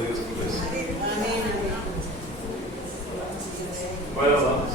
que Dios te bendiga. Bueno, hermanos.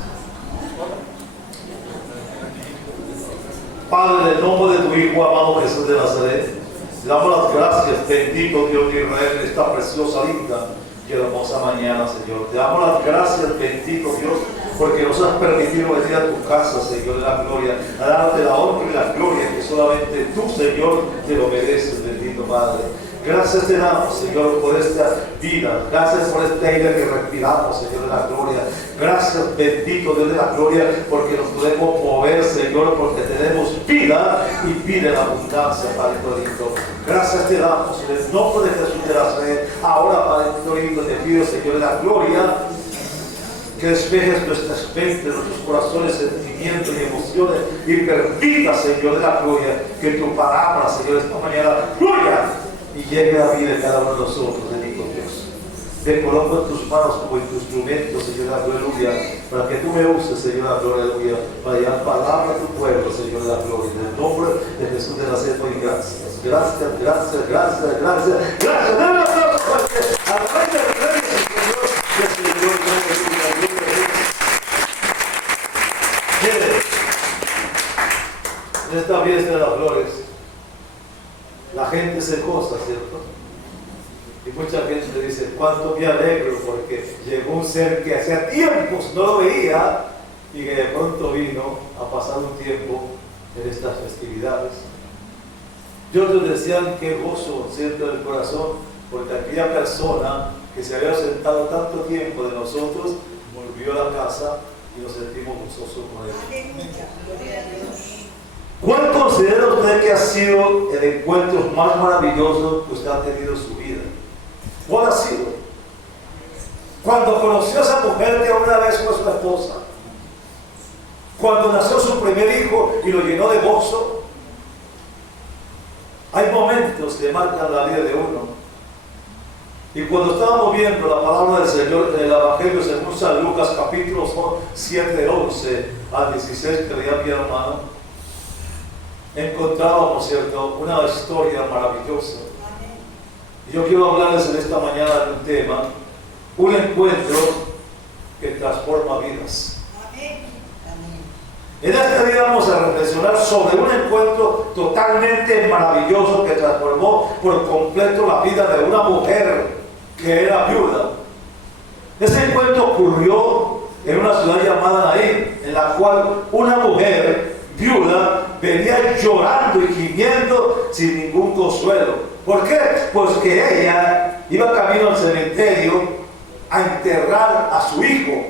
Padre, en el nombre de tu Hijo amado Jesús de Nazaret, te damos las gracias, bendito Dios de Israel, en esta preciosa, linda y hermosa mañana, Señor. Te damos las gracias, bendito Dios, porque nos has permitido venir a tu casa, Señor, de la gloria, a darte la honra y la gloria que solamente tú, Señor, te lo mereces, bendito Padre. Gracias te damos, Señor, por esta vida. Gracias por este aire que respiramos, Señor, de la gloria. Gracias, bendito Dios de la gloria, porque nos podemos mover, Señor, porque tenemos vida y vida en abundancia, Padre Cristo. Gracias te damos en el nombre de Jesús de Nazaret. Ahora, Padre Cristo, te pido, Señor, de la gloria, que despejes nuestras mentes, nuestros corazones, sentimientos y emociones y permita, Señor, de la gloria, que tu palabra, Señor, esta mañana fluya y llegue a la vida de cada uno de nosotros, bendito Dios. Te coloco en tus manos como en tu instrumento, Señor, aleluya, para que tú me uses, Señor, aleluya, para llevar palabra a tu pueblo, Señor, de la gloria. En el nombre de Jesús de Nazaret, doy gracias. Gracias, gracias, gracias, gracias, gracias. Denle un aplauso fuerte a la Rey de Reyes, Señor, que Señor, en esta fiesta de las flores, la gente se goza, ¿cierto? Y mucha gente dice, cuánto me alegro porque llegó un ser que hacía tiempos no lo veía y que de pronto vino a pasar un tiempo en estas festividades. Yo les decía qué gozo siento en el corazón porque aquella persona que se había ausentado tanto tiempo de nosotros volvió a la casa y nos sentimos gozosos con él. Gloria a Dios. ¿Cuál considera usted que ha sido el encuentro más maravilloso que usted ha tenido en su vida? ¿Cuál ha sido? Cuando conoció a esa mujer que una vez fue su esposa. Cuando nació su primer hijo y lo llenó de gozo. Hay momentos que marcan la vida de uno. Y cuando estábamos viendo la palabra del Señor en el Evangelio según San Lucas, capítulos 7, 11 al 16, que leía mi hermano, encontrábamos, ¿cierto?, una historia maravillosa. Y yo quiero hablarles en esta mañana de un tema, un encuentro que transforma vidas. En este día vamos a reflexionar sobre un encuentro totalmente maravilloso que transformó por completo la vida de una mujer que era viuda. Ese encuentro ocurrió en una ciudad llamada Naín, en la cual una mujer viuda venía llorando y gimiendo sin ningún consuelo. ¿Por qué? Pues que ella iba camino al cementerio a enterrar a su hijo.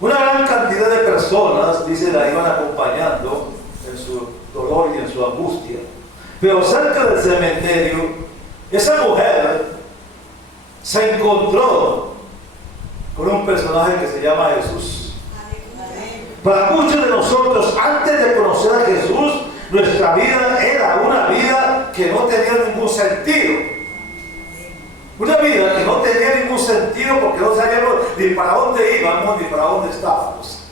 Una gran cantidad de personas, dice, la iban acompañando en su dolor y en su angustia. Pero cerca del cementerio, esa mujer se encontró con un personaje que se llama Jesús. Para muchos de nosotros, antes de conocer a Jesús, nuestra vida era una vida que no tenía ningún sentido. Una vida que no tenía ningún sentido porque no sabíamos ni para dónde íbamos ni para dónde estábamos.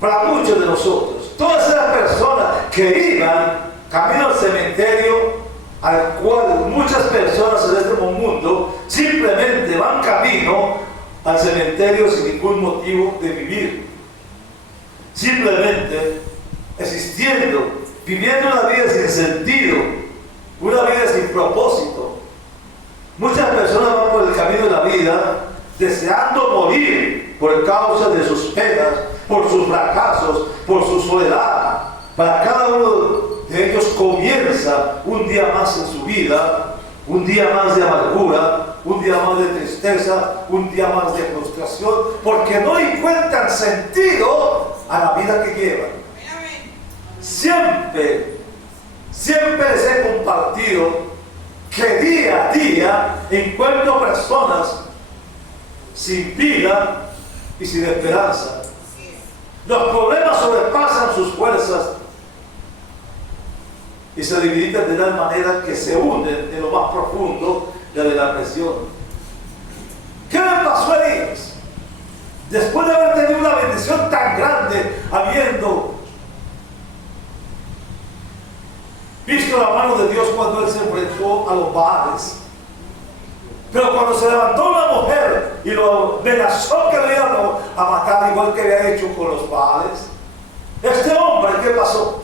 Para muchos de nosotros, todas esas personas que iban camino al cementerio, al cual muchas personas en este mundo simplemente van camino al cementerio sin ningún motivo de vivir, simplemente existiendo, viviendo una vida sin sentido, una vida sin propósito. Muchas personas van por el camino de la vida deseando morir por causa de sus penas, por sus fracasos, por su soledad. Para cada uno de ellos comienza un día más en su vida, un día más de amargura, un día más de tristeza, un día más de frustración, porque no encuentran sentido a la vida que llevan. Siempre les he compartido que día a día encuentro personas sin vida y sin esperanza. Los problemas sobrepasan sus fuerzas y se dividen de tal manera que se hunden en lo más profundo de la presión. ¿Qué me pasó a ellos? Después de haber tenido una bendición tan grande, habiendo visto visto la mano de Dios cuando él se enfrentó a los Baales. Pero cuando se levantó una mujer y lo amenazó que le iban a matar, igual que había hecho con los Baales, este hombre, ¿qué pasó?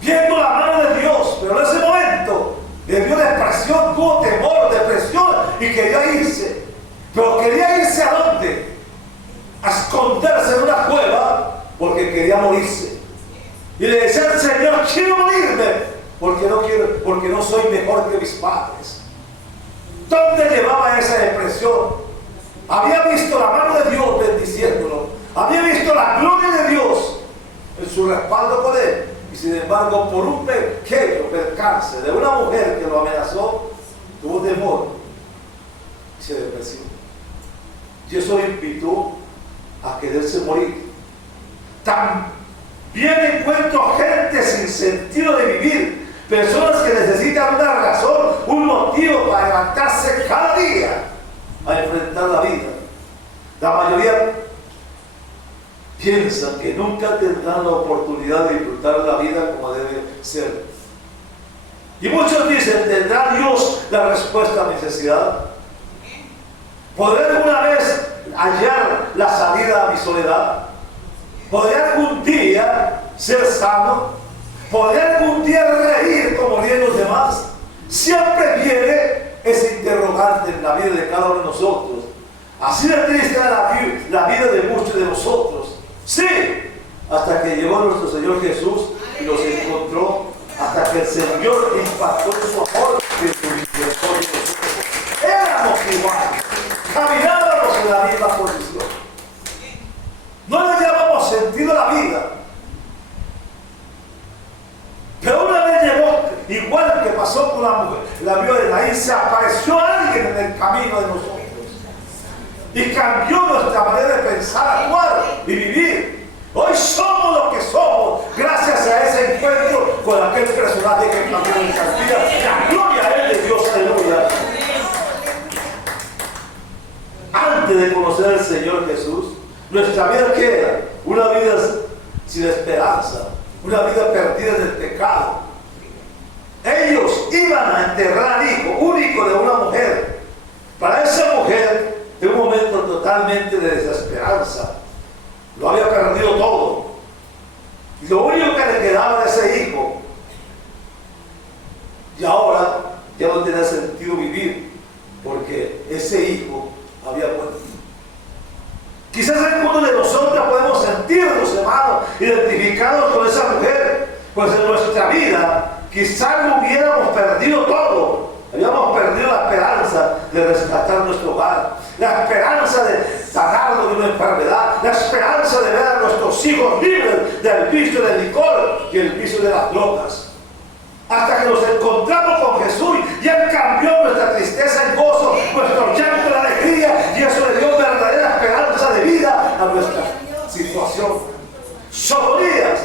Viendo la mano de Dios, pero en ese momento le dio depresión, tuvo temor, depresión y quería irse. Pero quería irse ¿a dónde? A esconderse en una cueva porque quería morirse. Y le decía al Señor, quiero morirme porque no soy mejor que mis padres. ¿Dónde llevaba esa depresión? Había visto la mano de Dios bendiciéndolo. Había visto la gloria de Dios en su respaldo con él. Y sin embargo, por un pequeño percance de una mujer que lo amenazó, tuvo temor y se depresió. Y eso le invitó a quererse morir. También encuentro gente sin sentido de vivir. Personas que necesitan una razón, un motivo para levantarse cada día a enfrentar la vida. La mayoría piensan que nunca tendrán la oportunidad de disfrutar la vida como debe ser. Y muchos dicen, ¿tendrá Dios la respuesta a mi necesidad? ¿Podré alguna vez hallar la salida a mi soledad? ¿Podré algún día ser sano? ¿Podré algún día reír como ríen los demás? Siempre viene ese interrogante en la vida de cada uno de nosotros. Así de triste era la vida de muchos de nosotros. Sí, hasta que llegó nuestro Señor Jesús y los encontró, hasta que el Señor impactó en su amor y en su misericordia. Éramos iguales, caminábamos en la misma condición. No le llamamos sentido a la vida. Pero una vez llegó, igual que pasó con la mujer, la viuda de Naín, se apareció alguien en el camino de nosotros y cambió nuestra manera de pensar, actuar y vivir. Hoy somos lo que somos gracias a ese encuentro con aquel personaje que cambió nuestras vidas. La gloria a él de Dios, aleluya. Antes de conocer al Señor Jesús, nuestra vida ¿qué era? Una vida sin esperanza, una vida perdida en el pecado. Ellos iban a enterrar al hijo único de una mujer. Para esa mujer, en un momento totalmente de desesperanza, lo había perdido todo. Y lo único que le quedaba de ese hijo, y ahora ya no tenía sentido vivir, porque ese hijo había muerto. Quizás algunos de nosotros podemos sentirnos, hermanos, identificados con esa mujer, pues en nuestra vida quizás lo hubiéramos perdido todo. Habíamos perdido la esperanza de rescatar nuestro hogar, la esperanza de sanarnos de una enfermedad, la esperanza de ver a nuestros hijos libres del vicio del licor y el vicio de las drogas. Hasta que nos encontramos con Jesús y Él cambió nuestra tristeza en gozo, nuestro llanto en alegría, y eso le dio verdadera esperanza de vida a nuestra situación. Sofonías,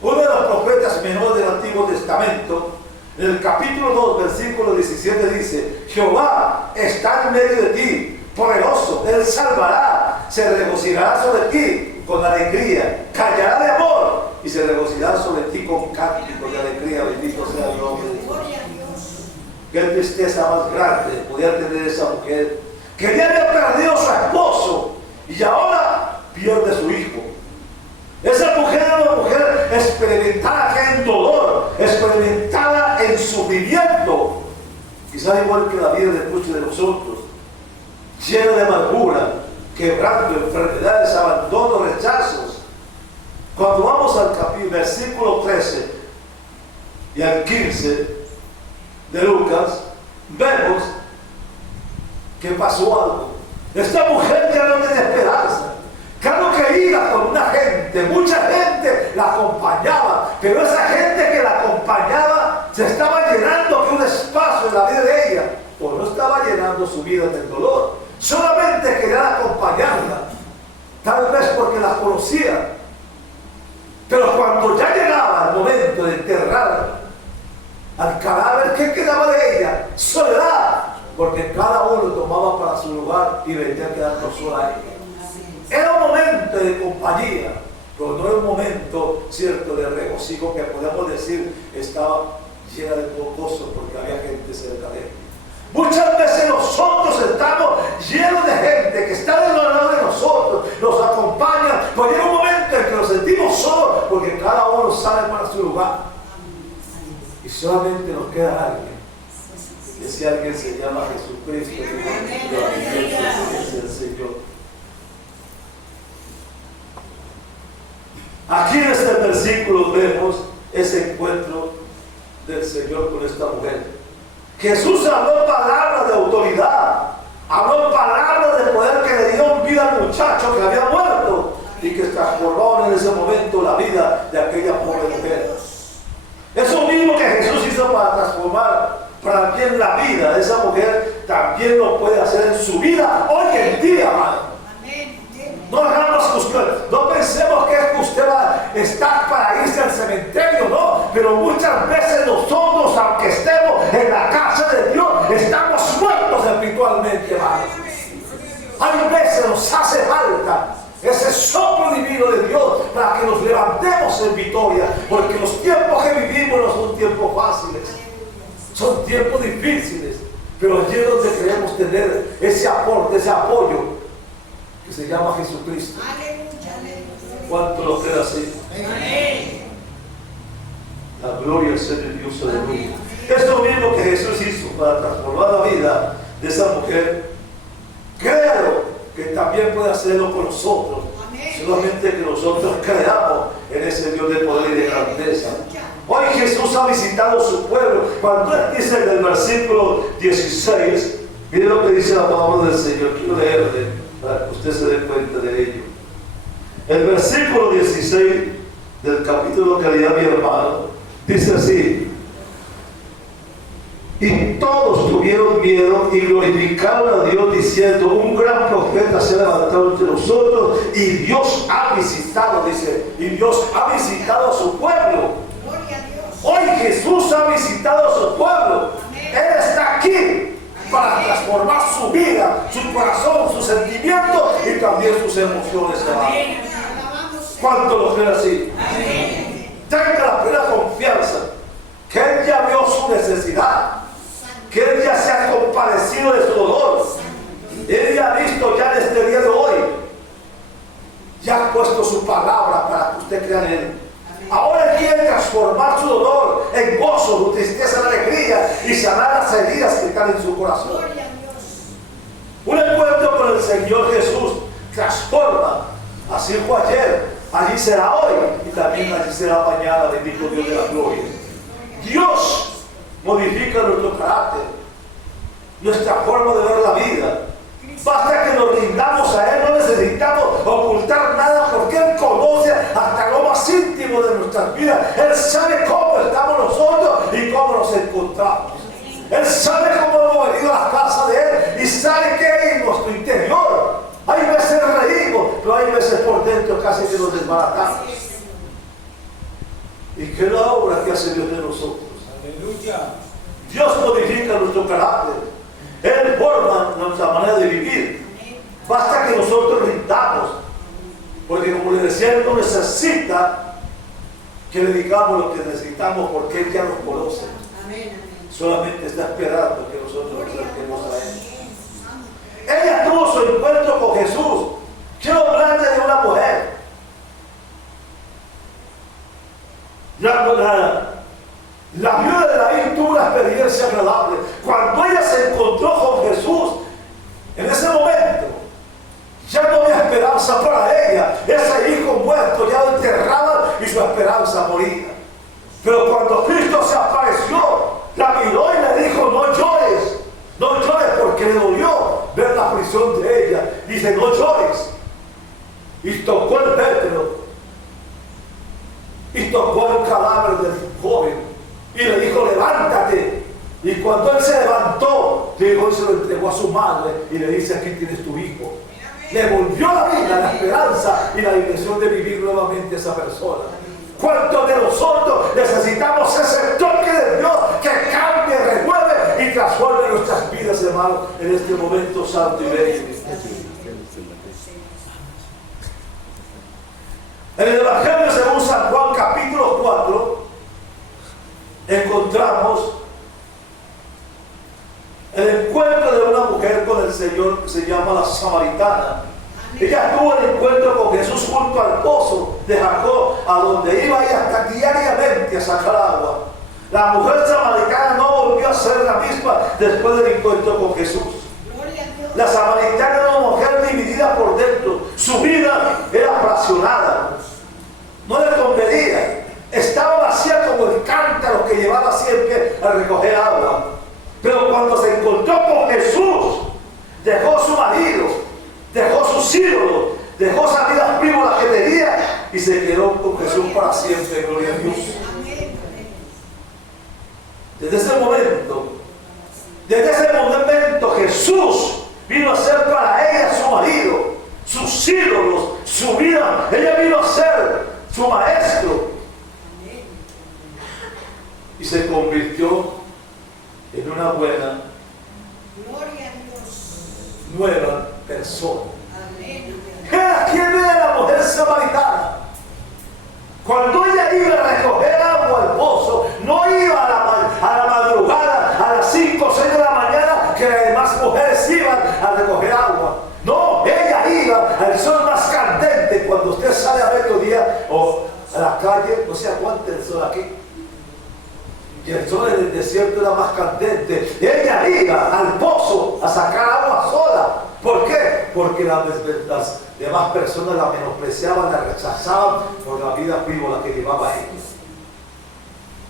uno de los profetas menores del Antiguo Testamento, en el capítulo 2, versículo 17 dice: Jehová está en medio de ti, poderoso, Él salvará, se regocijará sobre ti con alegría, callará de amor y se regocijará sobre ti con cánticos de alegría. Bendito sea el nombre de Dios. Qué tristeza más grande podía tener esa mujer, que ya había perdido a su esposo y ahora pierde a su hijo. Esa mujer era una mujer experimentada en dolor, experimentada en sufrimiento, quizás igual que la vida de muchos de nosotros, llena de amargura, quebranto, enfermedades, abandono, rechazos. Cuando vamos al capítulo, versículo 13 y al 15 de Lucas, vemos que pasó algo. Esta mujer ya no tiene esperanza. Claro que iba con una gente, mucha gente la acompañaba, pero esa gente que la acompañaba se estaba llenando de un espacio en la vida de ella, o no estaba llenando su vida del dolor, solamente querían acompañarla, tal vez porque la conocía. Pero cuando ya llegaba el momento de enterrar al cadáver, ¿qué quedaba de ella? Soledad, porque cada uno tomaba para su lugar y venía quedando sola a ella. Era un momento de compañía, pero no era un momento cierto de regocijo que podemos decir estaba llena de gozo porque había gente cerca de él. Muchas veces nosotros estamos llenos de gente que está del lado de nosotros, nos acompaña, pero llega un momento en que nos sentimos solos porque cada uno sale para su lugar. Y solamente nos queda alguien. Que ese alguien se llama Jesucristo, que es el Señor. Aquí en este versículo vemos ese encuentro del Señor con esta mujer. Jesús habló palabras de autoridad, habló palabras de poder que le dio vida al muchacho que había muerto y que transformó en ese momento la vida de aquella pobre mujer. Eso mismo que Jesús hizo para transformar para bien la vida de esa mujer, también lo puede hacer en su vida hoy en día, amado. No hagamos no pensemos que es que usted va a estar para irse al cementerio, no, pero muchas veces nosotros, aunque estemos en la casa de Dios, estamos muertos espiritualmente, hermano. Hay veces nos hace falta ese soplo divino de Dios para que nos levantemos en victoria, porque los tiempos que vivimos no son tiempos fáciles, son tiempos difíciles, pero allí es donde queremos tener ese aporte, ese apoyo que se llama Jesucristo. ¿Cuánto lo queda así? La gloria sea de Dios, aleluya. Es lo mismo que Jesús hizo para transformar la vida de esa mujer. Creo que también puede hacerlo con nosotros. Solamente que nosotros creamos en ese Dios de poder y de grandeza. Hoy Jesús ha visitado su pueblo. Cuando él dice en el versículo 16, mire lo que dice la palabra del Señor. Quiero leerle para que usted se dé cuenta de ello. El versículo 16 del capítulo que leía mi hermano dice así: y todos tuvieron miedo y glorificaron a Dios diciendo, un gran profeta se ha levantado entre nosotros y Dios ha visitado, dice, y Dios ha visitado a su pueblo. Hoy Jesús ha visitado a su pueblo. Él está aquí para transformar su vida, su corazón, sus sentimientos y también sus emociones. ¿Cuánto lo creen así? Tenga la plena confianza que Él ya vio su necesidad, que Él ya se ha compadecido de su dolor. Él ya ha visto ya en este día de hoy, ya ha puesto su palabra para que usted crea en Él. Ahora Él quiere transformar su dolor en gozo, su tristeza en alegría y sanar las heridas que están en su corazón. Un encuentro con el Señor Jesús transforma. Así fue ayer, allí será hoy y también allí será mañana. Bendito Dios de la gloria. Dios modifica nuestro carácter, nuestra forma de ver la vida. Basta que nos rindamos a Él, no necesitamos ocultar nada porque Él conoce hasta lo más íntimo de nuestras vidas. Él sabe cómo estamos nosotros y cómo nos encontramos. Él sabe cómo hemos venido a la casa de Él y sabe qué hay en nuestro interior. Hay veces reímos, pero hay veces por dentro casi que nos desbaratamos. ¿Y qué es la obra que hace Dios de nosotros? Aleluya. Dios modifica nuestro carácter. Él forma nuestra manera de vivir. Basta que nosotros rindamos, porque como le decía, Él no necesita que le digamos lo que necesitamos porque Él ya nos conoce. Solamente está esperando que nosotros nos acerquemos a Él. Ella tuvo su encuentro con Jesús. Quiero hablarle de una mujer. La viuda de David tuvo una experiencia agradable. Cuando ella se encontró con Jesús, en ese momento, ya no había esperanza para ella. Ese hijo muerto ya lo enterraban y su esperanza moría. Pero cuando Cristo se apareció, la miró y le dijo, no llores. No llores, porque le dolió ver la prisión de ella. Dice, no llores. Y tocó el pétalo. Y tocó el cadáver del joven. Y le dijo, levántate. Y cuando él se levantó, llegó y se lo entregó a su madre. Y le dice, aquí tienes tu hijo. Le volvió la vida, la esperanza y la dimensión de vivir nuevamente a esa persona. ¿Cuántos de nosotros necesitamos ese toque de Dios que cambie, renueve y transforme nuestras vidas, hermanos, en este momento santo y bello? En el Evangelio según San Juan, capítulo 4, encontramos el encuentro de una mujer con el Señor que se llama la samaritana. Ella tuvo el encuentro con Jesús junto al pozo de Jacob, a donde iba ella hasta diariamente a sacar agua. La mujer samaritana no volvió a ser la misma después del encuentro con Jesús. La samaritana era una mujer dividida por dentro. Su vida era apasionada. No le convenía. Estaba vacía como el cántaro que llevaba siempre a recoger agua. Pero cuando se encontró con Jesús, dejó su marido, dejó sus ídolos, dejó esas vidas frívolas que tenía y se quedó con Jesús para siempre. Gloria a Dios. Desde ese momento Jesús vino a ser para ella su marido, sus ídolos, su vida. Ella vino a ser su maestro y se convirtió en una buena, nueva persona. ¿Quién era la mujer samaritana? Cuando ella iba a recoger agua al pozo, no iba a la madrugada, a las 5 o 6 de la mañana, que las demás mujeres iban a recoger agua. No, ella iba al sol más candente. Cuando usted sale a mediodía o a la calle, no se aguanta el sol aquí. Y el sol en el desierto era más candente. Ella iba al pozo a sacar agua sola. ¿Por qué? Porque las demás personas la menospreciaban, la rechazaban por la vida frívola que llevaba ella.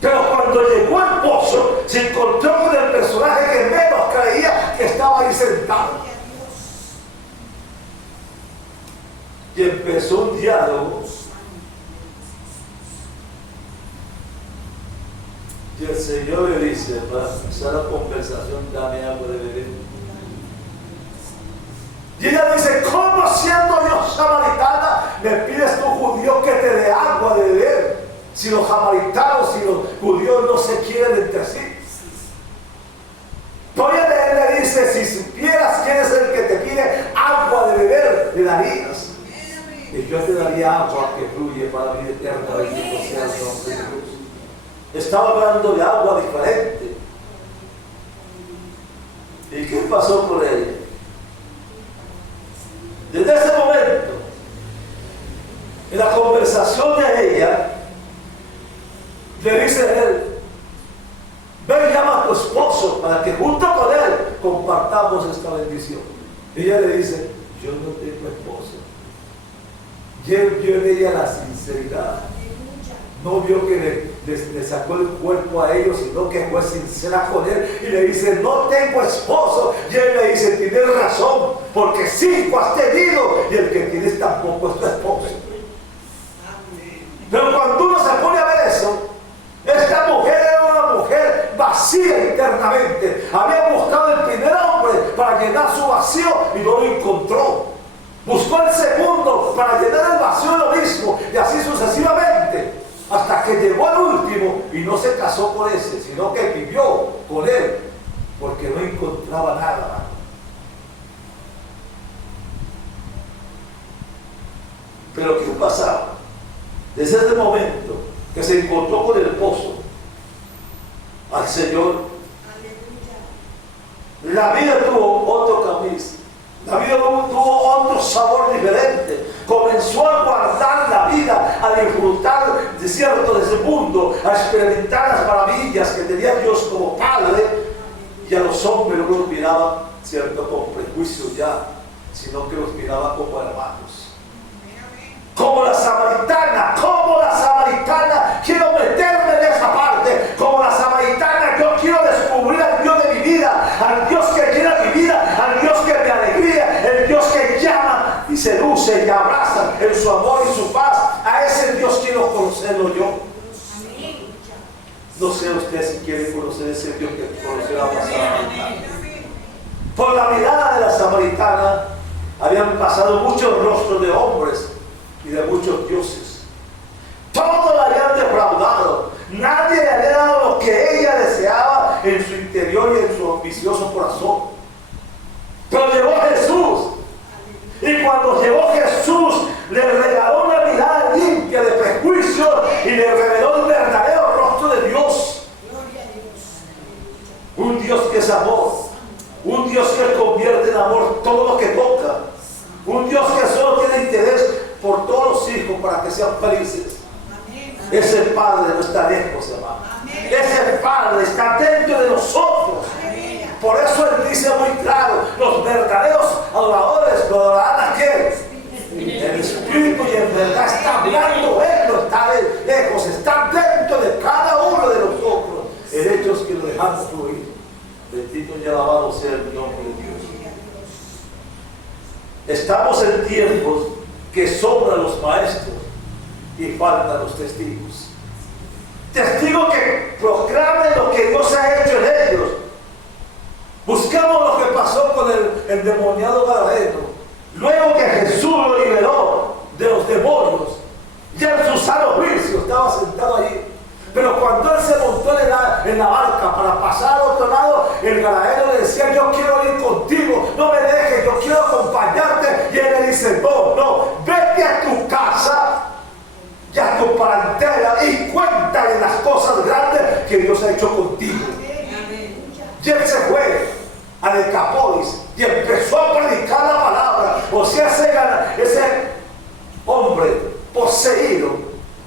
Pero cuando llegó al pozo, se encontró con el personaje que menos creía que estaba ahí sentado. Y empezó un diálogo. Y el Señor le dice, para empezar la conversación, dame algo de beber. Y ella dice, ¿cómo siendo yo samaritana me pides tú, judío, que te dé agua de beber? Si los samaritanos y los judíos no se quieren entre sí. Todavía le dice, si supieras quién es el que te pide agua de beber, le darías. Y yo te daría agua que fluye para la vida eterna. Bendito sea el nombre de Dios. Estaba hablando de agua diferente. ¿Y qué pasó por ella? Desde ese momento, en la conversación de ella, le dice a él, ven, llama a tu esposo para que junto con él compartamos esta bendición. Y ella le dice, yo no tengo esposo. Y él vio en ella la sinceridad. No vio que le sacó el cuerpo a ellos, sino que fue sincera con él y le dice, no tengo esposo. Y él le dice, tienes razón, porque 5 has tenido y el que tienes tampoco es tu esposo. Pero cuando uno se pone a ver eso, esta mujer era una mujer vacía internamente. Había buscado el primer hombre para llenar su vacío y no lo encontró. Buscó el segundo para llenar el vacío de lo mismo y así sucesivamente. Hasta que llegó al último y no se casó con ese, sino que vivió con él, porque no encontraba nada. Pero ¿qué pasaba? Desde ese momento que se encontró con el pozo, al Señor, la vida tuvo otro camino, la vida tuvo otro sabor diferente. Comenzó a guardar la vida, a disfrutar de cierto de ese mundo, a experimentar las maravillas que tenía Dios como Padre, y a los hombres no los miraba, cierto, con prejuicio ya, sino que los miraba como hermanos. Como la samaritana, quiero meterme en esa parte. Como la samaritana, yo quiero descubrir al Dios de mi vida, al Dios que llena mi vida, al Dios que me alegría, el Dios que llama y seduce y abraza en su amor y su paz. A ese Dios quiero conocerlo yo. No sé usted si quiere conocer ese Dios que conoció a la samaritana. Por la mirada de la samaritana habían pasado muchos rostros de hombres y de muchos dioses. Todos la habían defraudado. Nadie le había dado lo que ella deseaba en su interior y en su ambicioso corazón. Pero llegó Jesús. Y cuando llegó Jesús, le regaló una mirada limpia de prejuicio y le reveló el verdadero rostro de Dios. un Dios que es amor, un Dios que convierte en amor todo lo que toca, un Dios que solo tiene interés por todos los hijos para que sean felices. Ese Padre no está lejos, hermano. Ese Padre está dentro de nosotros. Por eso Él dice muy claro, los verdaderos adoradores lo adorarán a quién. El Espíritu y en verdad está hablando. Él no está lejos, está dentro de cada uno de nosotros. El hecho es que lo dejamos fluir. Bendito y alabado sea el nombre de Dios. Estamos en tiempos que sobran los maestros y faltan los testigos. Testigos que proclamen lo que Dios ha hecho en ellos. Buscamos lo que pasó con el endemoniado gadareno. Luego que Jesús lo liberó de los demonios, ya en su sano juicio estaba sentado allí. Pero cuando él se montó en la barca para pasar al otro lado, el gadareno le decía: yo quiero ir contigo, no me dejes, yo quiero acompañarte. Y él le dice: no, vete a tu casa y a tu parentela y cuéntale las cosas grandes que Dios ha hecho contigo. Y él se fue a Decápolis y empezó a predicar la palabra. O sea, ese hombre poseído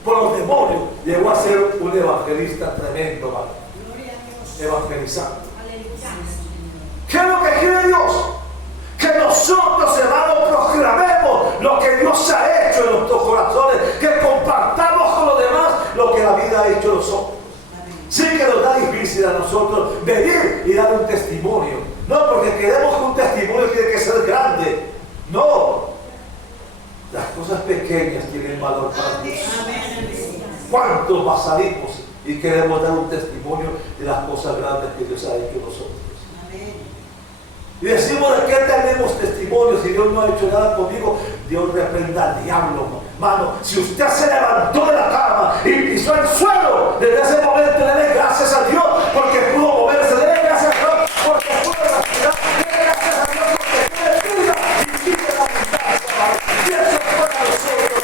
por los demonios llegó a ser un evangelista tremendo, ¿vale? Evangelizando. ¿Qué es lo que quiere Dios? Que nosotros, hermanos, proclamemos lo que Dios ha hecho en nuestros corazones, que compartamos con los demás lo que la vida ha hecho en nosotros. Sí que nos da difícil a nosotros venir y dar un testimonio. No, porque queremos que un testimonio tiene que ser grande. No. Las cosas pequeñas tienen valor para Dios. ¿Cuántos más salimos y queremos dar un testimonio de las cosas grandes que Dios ha hecho en nosotros? Y decimos: ¿de qué tenemos testimonio si Dios no ha hecho nada conmigo? Dios reprenda al diablo, hermano. Si usted se levantó de la cama y pisó el suelo, desde ese momento dele gracias a Dios porque pudo moverse. Dele gracias a Dios porque pudo respirar. Dele gracias a Dios porque tiene vida y vive la abundancia. Y eso fue a nosotros.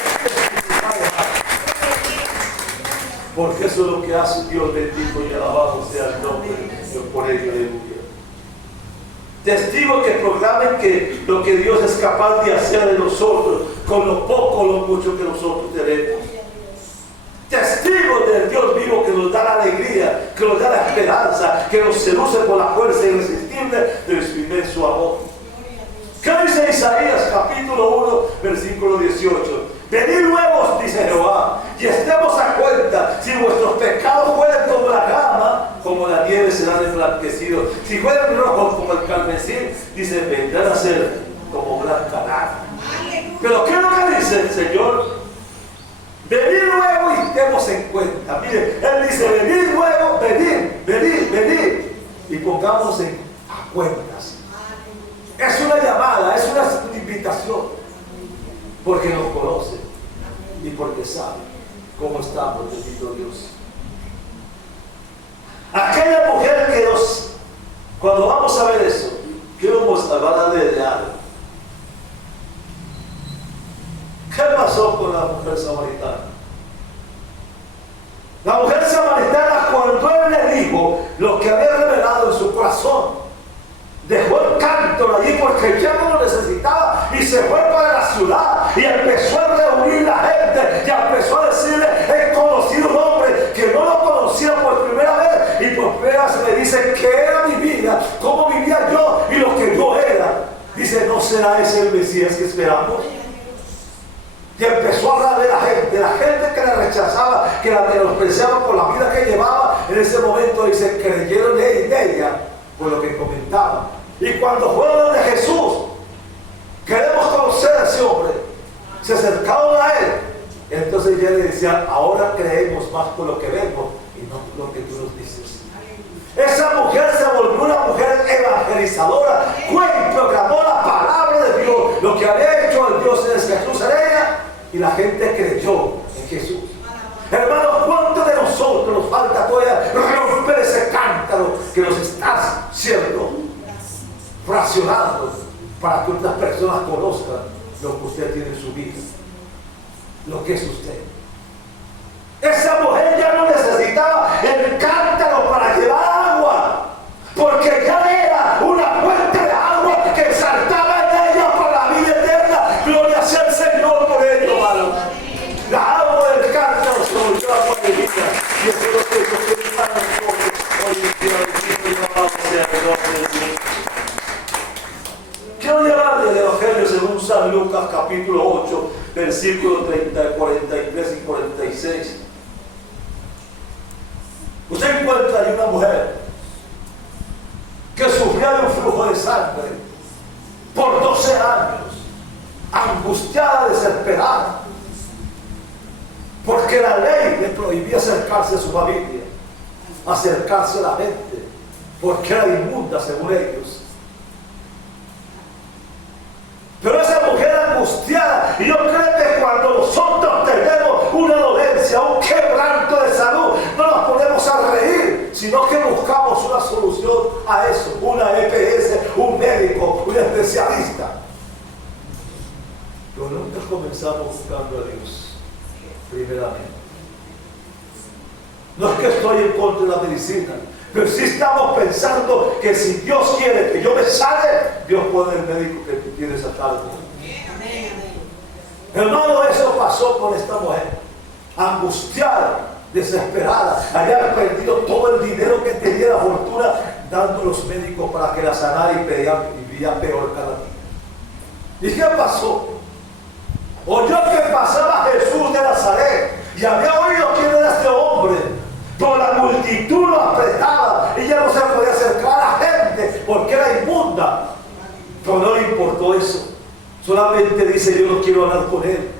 Porque eso es lo que hace Dios. Bendito y alabado sea el nombre de Dios por ello. Aleluya. Testigos que proclamen que lo que Dios es capaz de hacer de nosotros, con lo poco o lo mucho que nosotros tenemos. Testigos del Dios vivo que nos da la alegría, que nos da la esperanza, que nos seduce por la fuerza irresistible de su inmenso amor. ¿Qué dice Isaías capítulo 1 versículo 18? Venid luego, dice Jehová, y estemos a cuenta. Si vuestros pecados fueren como la gama, como la nieve serán emblanquecidos. Si fueren rojos como el carmesí, dice, vendrán a ser como gran canal. Pero ¿qué es lo que dice el Señor? Venid luego y estemos en cuenta. Mire, Él dice: venid luego, venid. Y pongámonos a cuentas. Es una llamada, es una invitación. Porque nos conoce y porque sabe cómo estamos, bendito Dios. Aquella mujer que cuando vamos a ver eso, quiero hablarle de algo. ¿Qué pasó con la mujer samaritana? La mujer samaritana, cuando él le dijo lo que había revelado en su corazón, dejó el cántaro allí porque ya no lo necesitaba y se fue para la ciudad y empezó a reunir la gente y empezó a decirle: he conocido un hombre que no lo conocía por primera vez, y por primera vez me dice que era mi vida, cómo vivía yo y lo que yo era. Dice: ¿no será ese el Mesías que esperamos? Y empezó a hablar de la gente que le rechazaba, que la menospreciaba por la vida que llevaba. En ese momento dice: creyeron en ella por lo que comentaba. Y cuando fueron de Jesús, queremos conocer a ese hombre, se acercaron a él. Entonces ya le decían: ahora creemos más por lo que vemos y no por lo que tú nos dices. Esa mujer se volvió una mujer evangelizadora, y proclamó la palabra de Dios, lo que había hecho el Dios en Jesús en ella, y la gente creyó en Jesús. Hermanos, ¿cuánto de nosotros nos falta todavía romper ese cántaro que nos está siendo racionando para que otras personas conozcan lo que usted tiene en su vida, lo que es usted? Esa mujer ya no necesitaba el cántaro para llevar agua. porque ya era una fuente de agua que saltaba en ella para la vida eterna. Gloria sea el Señor por ello, hermano. La agua del cántaro se volvió agua de vida. Y eso es lo que está en el nombre. Hoy quiero decirte y amado sea el nombre del Señor. Quiero llevarle el Evangelio según San Lucas capítulo 8, versículos 43 y 46. Usted encuentra ahí una mujer que sufría de un flujo de sangre por 12 años, angustiada, desesperada, porque la ley le prohibía acercarse a su familia, acercarse a la gente, porque era inmunda según ellos. Pero esa mujer angustiada, y yo creo que cuando nosotros tenemos una dolencia, un quebranto de salud, no nos ponemos a reír, sino que buscamos una solución a eso, una EPS, un médico, un especialista. Pero nunca comenzamos buscando a Dios, primeramente. No es que estoy en contra de la medicina, pero sí estamos pensando que si Dios quiere que yo me sane, Dios pone el médico que tú tienes a cargo. Hermano, eso pasó con esta mujer, angustiada, desesperada, había perdido todo el dinero que tenía, la fortuna, dando a los médicos para que la sanara y vivía peor cada día. ¿Y qué pasó? Oyó que pasaba Jesús de Nazaret y había oído quién era este hombre. Pero la multitud lo apretaba, ella no se podía acercar a la gente porque era inmunda. Pero no le importó eso. Solamente dice: yo no quiero hablar con él.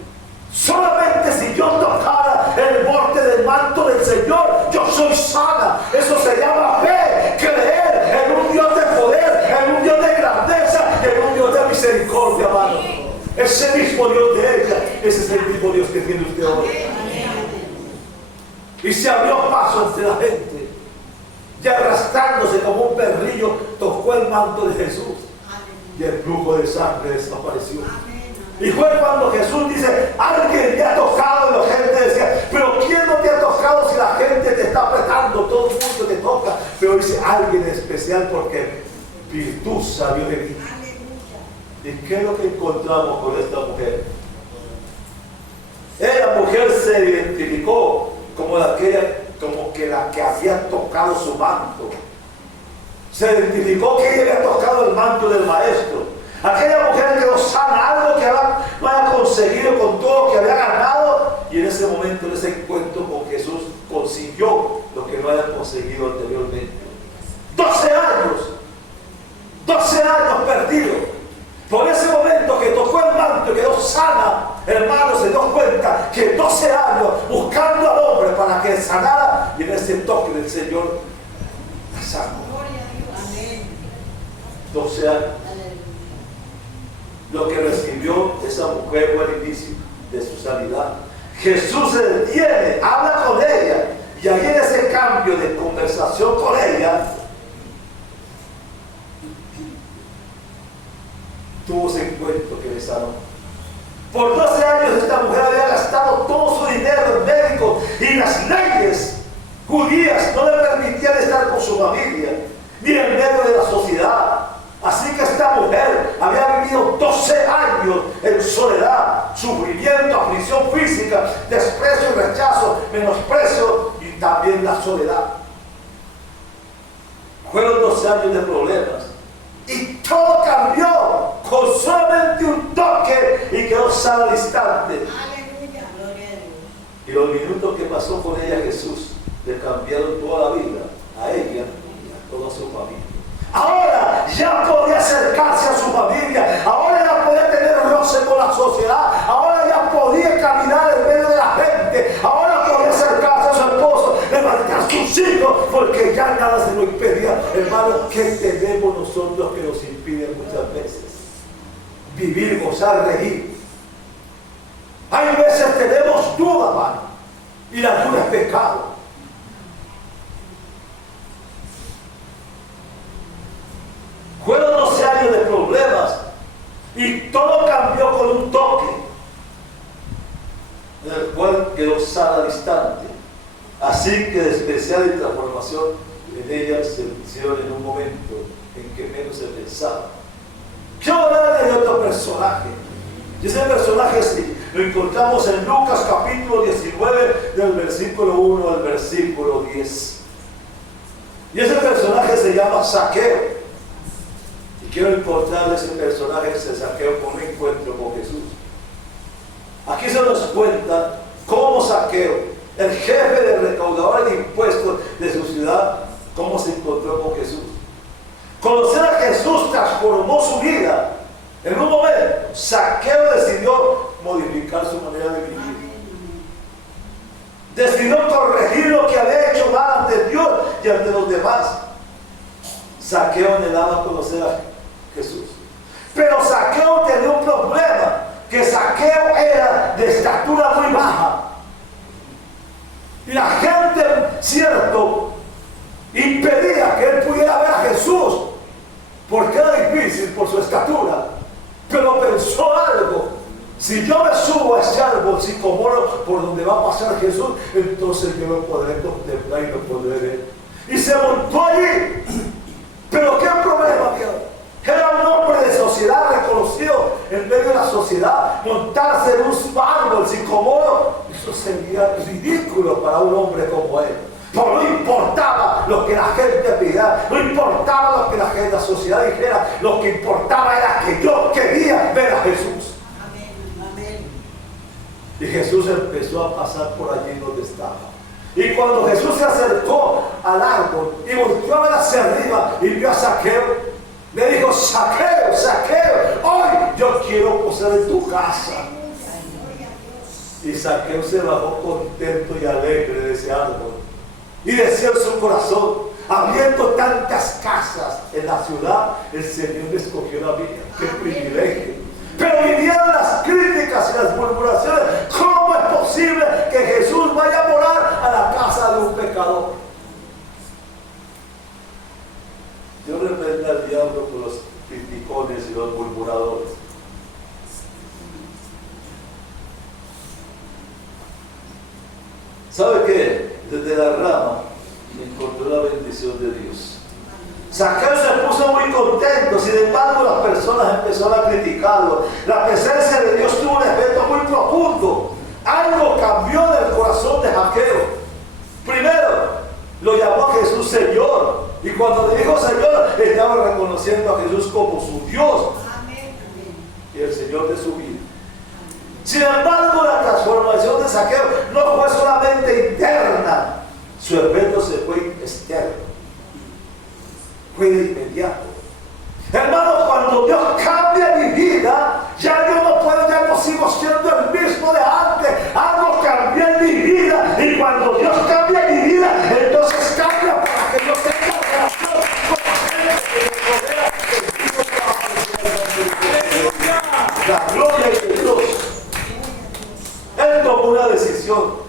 Solamente si yo tocara el borde del manto del Señor, yo soy sana. Eso se llama fe, creer en un Dios de poder, en un Dios de grandeza, en un Dios de misericordia, hermano. Ese mismo Dios de ella, ese es el mismo Dios que tiene usted hoy. Y se abrió paso entre la gente, y arrastrándose como un perrillo, tocó el manto de Jesús. Y el flujo de sangre desapareció. Y fue cuando Jesús dice: alguien me ha tocado, y la gente decía: pero ¿quién no te ha tocado si la gente te está apretando? Todo el mundo te toca. Pero dice: alguien especial, porque virtud salió de mí. ¿Y qué es lo que encontramos con esta mujer? Ella, mujer, se identificó como la que había tocado su manto. Se identificó que ella había tocado el manto del maestro. Aquella mujer quedó sana, algo que no había conseguido con todo lo que había ganado, y en ese momento, en ese encuentro con Jesús, consiguió lo que no había conseguido anteriormente. 12 años perdidos. Por ese momento que tocó el manto y quedó sana, hermano, se dio cuenta que 12 años buscando al hombre para que sanara, y en ese toque del Señor la sanó. 12 años. Lo que recibió esa mujer fue el inicio de su sanidad. Jesús se detiene, habla con ella, y ahí en ese cambio de conversación con ella, tuvo ese encuentro que le sanó. Por 12 años esta mujer había gastado todo su dinero en médicos, y las leyes judías no le permitían estar con su familia, ni en medio de la sociedad. Así que esta mujer había vivido 12 años en soledad, sufrimiento, aflicción física, desprecio y rechazo, menosprecio y también la soledad. Fueron 12 años de problemas. Y todo cambió con solamente un toque, y quedó sana al instante. Aleluya, gloria a Dios. Y los minutos que pasó con ella Jesús le cambiaron toda la vida a ella y a toda su familia. Ahora ya podía acercarse a su familia, ahora ya podía tener roce con la sociedad, ahora ya podía caminar en medio de la gente, ahora podía acercarse a su esposo, levantar a sus hijos, porque ya nada se lo impedía. Hermano, ¿qué tenemos nosotros que nos impide muchas veces? Vivir, gozar, reír. Hay veces tenemos duda, hermano, y la duda es pecado. Fueron 12 años de problemas, y todo cambió con un toque, en el cual quedó sana al instante. Así que de especial y transformación En ellas se hicieron en un momento en que menos se pensaba. Quiero hablar de otro personaje. Y ese personaje sí, lo encontramos en Lucas capítulo 19, del versículo 1 al versículo 10. Y ese personaje se llama Zaqueo. Y quiero encontrarle ese personaje, ese Zaqueo, con un encuentro con Jesús. Aquí se nos cuenta cómo Zaqueo, el jefe de recaudadores de impuestos de su ciudad, cómo se encontró con Jesús. Conocer a Jesús transformó su vida. En un momento, Zaqueo decidió modificar su manera de vivir. Decidió corregir lo que había hecho mal ante Dios y ante los demás. Zaqueo anhelaba conocer a Jesús. Pero Zaqueo tenía un problema, que Zaqueo era de estatura muy baja. Y la gente, cierto, impedía que él pudiera ver a Jesús, porque era difícil por su estatura. Pero pensó algo: si yo me subo a ese árbol sicomoro por donde va a pasar Jesús, entonces yo lo podré contemplar y lo podré ver. Y se montó allí. Pero qué problema había. Era un hombre de sociedad reconocido en medio de la sociedad. Montarse en un árbol sicomoro, eso sería ridículo para un hombre como él. Pero no importaba lo que la gente pidiera, no importaba lo que la sociedad dijera, lo que importaba era que yo quería ver a Jesús. Amén, amén. Y Jesús empezó a pasar por allí donde estaba. Y cuando Jesús se acercó al árbol y volvió a ver hacia arriba y vio a Zaqueo, le dijo: Zaqueo, Zaqueo, hoy yo quiero posar en tu casa. Y Zaqueo se bajó contento y alegre de ese árbol. Y decía en su corazón: habiendo tantas casas en la ciudad, el Señor me escogió la mía. ¡Qué privilegio! Pero vinieron las críticas y las murmuraciones. ¿Cómo es posible que Jesús vaya a morar a la casa de un pecador? Dios reprende al diablo con los criticones y los murmuradores. ¿Sabe qué? Desde la rama encontró la bendición de Dios. Zaqueo se puso muy contento. Sin embargo, las personas empezaron a criticarlo. La presencia de Dios tuvo un efecto muy profundo. Algo cambió en el corazón de Zaqueo. Primero, lo llamó a Jesús Señor. Y cuando le dijo Señor, estaba reconociendo a Jesús como su Dios y el Señor de su vida. Sin embargo, la transformación de Zaqueo no fue solamente interna, su efecto se fue externo, fue de inmediato. Hermanos, cuando Dios cambia mi vida, ya yo no puedo, ya no sigo siendo el mismo de antes. Algo cambió en mi vida, y cuando Dios cambia mi vida, entonces cambia para que yo tenga relación con la gente que me rodea, la gloria de Dios. Él tomó una decisión.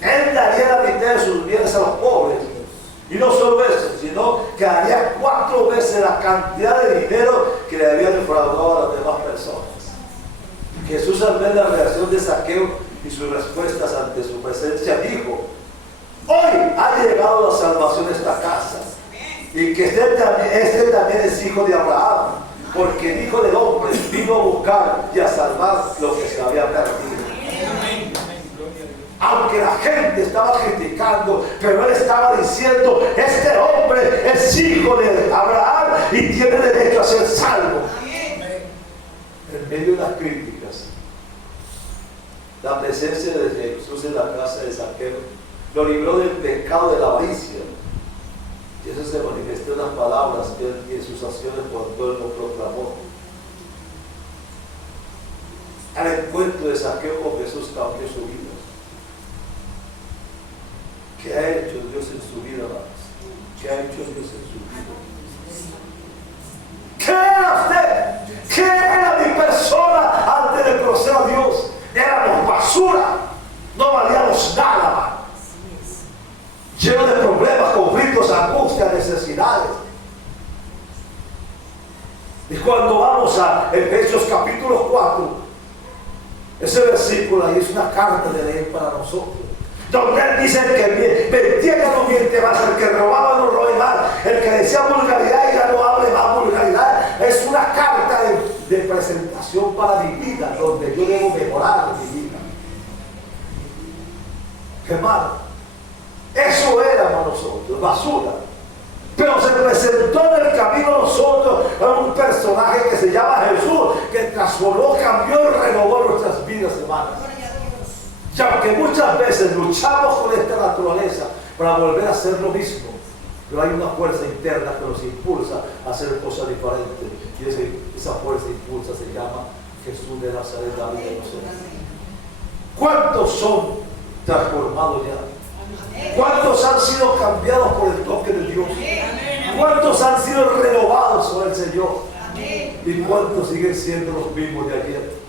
Él daría la mitad de sus bienes a los pobres. Y no solo eso, sino que haría 4 veces la cantidad de dinero que le había defraudado a las demás personas. Jesús, al ver la reacción de Zaqueo y sus respuestas ante su presencia, dijo: hoy ha llegado la salvación a esta casa, y que este también es hijo de Abraham, porque el Hijo del Hombre vino a buscar y a salvar lo que se había perdido. Aunque la gente estaba criticando, pero él estaba diciendo: este hombre es hijo de Abraham y tiene derecho a ser salvo. En medio de las críticas, la presencia de Jesús en la casa de Zaqueo lo libró del pecado de la avaricia. Y eso se manifestó en las palabras que él y en sus acciones cuando él lo proclamó. Al encuentro de Zaqueo con Jesús cambió su vida. ¿Qué ha hecho Dios en su vida, hermanos? ¿Qué ha hecho Dios en su vida? ¿Qué era usted? ¿Qué era mi persona antes de conocer a Dios? Éramos basura, no valíamos nada, hermano. Lleno de problemas, conflictos, angustias, necesidades. Y cuando vamos a Efesios capítulo 4, ese versículo ahí es una carta de ley para nosotros. donde él dice: el que mentía ya no miente más, el que robaba no robe más, el que decía vulgaridad ya no hable más vulgaridad. Es una carta de presentación para mi vida, donde yo debo mejorar mi vida. Hermano, eso éramos nosotros, basura. Pero se presentó en el camino a nosotros un personaje que se llama Jesús, que transformó, cambió y renovó nuestras vidas, hermanos. Y aunque muchas veces luchamos con esta naturaleza para volver a hacer lo mismo, pero hay una fuerza interna que nos impulsa a hacer cosas diferentes. Y esa fuerza impulsa se llama Jesús de Nazaret, la vida de nosotros. ¿Cuántos son transformados ya? ¿Cuántos han sido cambiados por el toque de Dios? ¿Cuántos han sido renovados por el Señor? ¿Y cuántos siguen siendo los mismos de ayer?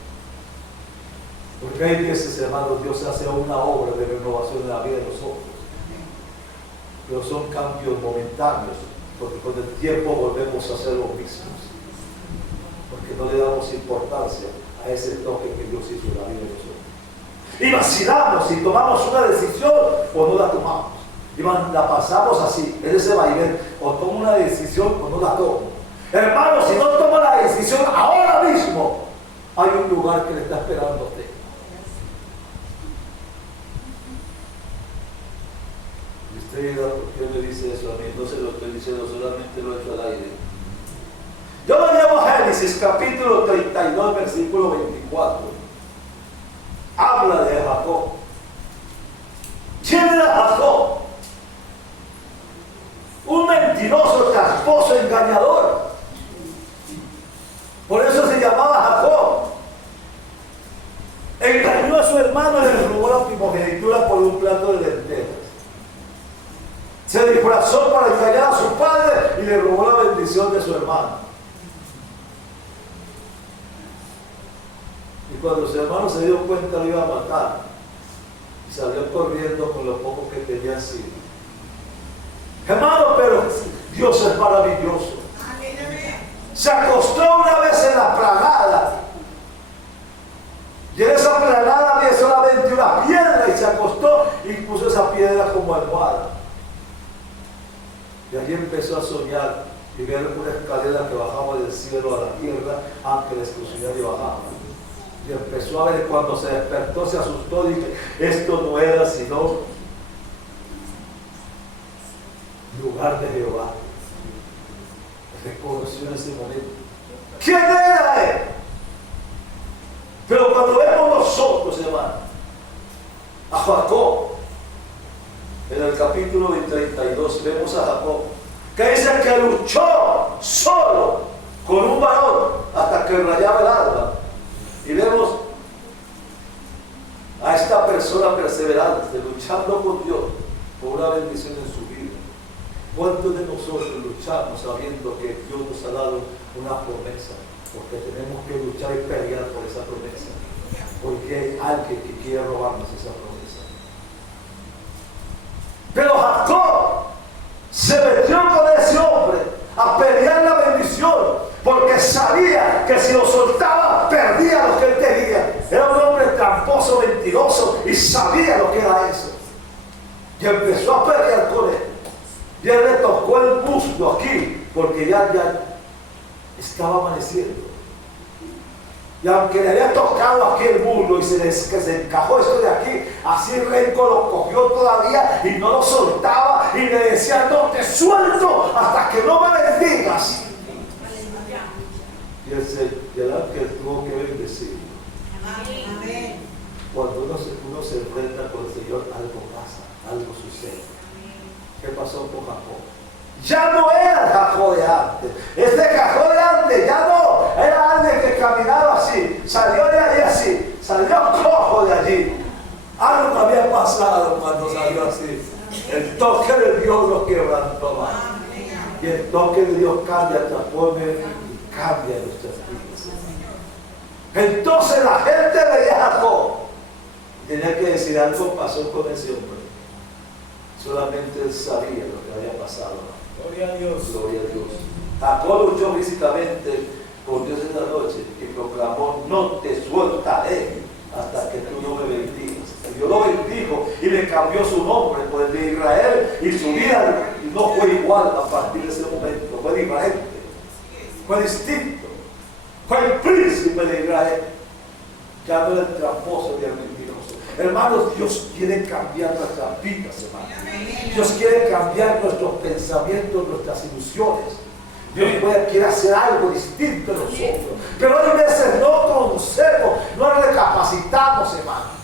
Porque hay veces, hermanos, Dios hace una obra de renovación en la vida de nosotros. Pero son cambios momentáneos, porque con el tiempo volvemos a ser los mismos. Porque no le damos importancia a ese toque que Dios hizo en la vida de nosotros. Y vacilamos si tomamos una decisión o no la tomamos. Y la pasamos así, en ese vaivén, o tomo una decisión o no la tomo. Hermano, si no toma la decisión ahora mismo, hay un lugar que le está esperando a usted. Y usted dirá: ¿por qué me dice eso a mí? No se lo estoy diciendo, solamente lo he hecho al aire. Yo lo llevo a Génesis capítulo 32, versículo 24. Habla de Jacob. ¿Quién era Jacob? Un mentiroso, tramposo, engañador. Por eso se llamaba Jacob. Engañó a su hermano y le robó la primogenitura por un plato de lentejas. Se disfrazó para engañar a su padre y le robó la bendición de su hermano. Y cuando su hermano se dio cuenta, lo iba a matar. Y salió corriendo con lo poco que tenía encima. Hermano, pero Dios es maravilloso. Se acostó una vez en la planada. Y en esa planada había solamente una piedra, y se acostó y puso esa piedra como almohada. Y allí empezó a soñar y ver una escalera que bajaba del cielo a la tierra, ángeles que subían y bajaban. Y empezó a ver, cuando se despertó se asustó y dice: esto no era sino lugar de Jehová. Reconoció en ese momento ¿quién era él? Pero cuando vemos nosotros, hermano, a Jacob, en el capítulo 32 vemos a Jacob que dice que luchó solo con un varón hasta que rayaba el alba. Y vemos a esta persona perseverante, luchando con Dios por una bendición en su vida. ¿Cuántos de nosotros luchamos sabiendo que Dios nos ha dado una promesa? Porque tenemos que luchar y pelear por esa promesa. Porque hay alguien que quiere robarnos esa promesa. Pero Jacob se metió con ese hombre a pelear la bendición, porque sabía que si lo soltaba perdía lo que él tenía. Era un hombre tramposo, mentiroso, y sabía lo que era eso. Y empezó a pelear con él. Y él le tocó el muslo aquí, porque ya estaba amaneciendo. Y aunque le había tocado aquí el muslo y que se encajó esto de aquí, así Renco lo cogió todavía y no lo soltaba, y le decía: no te suelto hasta que no me bendigas. Y el ángel tuvo que bendecirlo. Cuando uno se enfrenta con el Señor, algo pasa, algo sucede. ¿Qué pasó con Jacob? Ya no era el Jacob de antes. Este Jacob de antes ya no era alguien que caminaba así, salió de allí así, salió cojo de allí. Algo había pasado cuando salió así. El toque de Dios lo quebrantó más. Y el toque de Dios cambia, transforma y cambia nuestras vidas. Entonces la gente veía a Jacob. Tenía que decir: algo pasó con ese hombre. Solamente él sabía lo que había pasado. Gloria a Dios. Gloria a Dios. Jacob luchó físicamente con Dios en la noche y proclamó: no te sueltaré hasta que tú no me bendigas. Dios lo bendijo y le cambió su nombre por el de Israel, y su vida no fue igual a partir de ese momento, fue diferente, fue distinto, fue el príncipe de Israel, ya no era el tramposo ni el mentiroso. Hermanos, Dios quiere cambiar nuestras vidas, hermanos. Dios quiere cambiar nuestros pensamientos, nuestras ilusiones. Dios quiere hacer algo distinto en nosotros, pero hay veces no conocemos, no recapacitamos, hermano.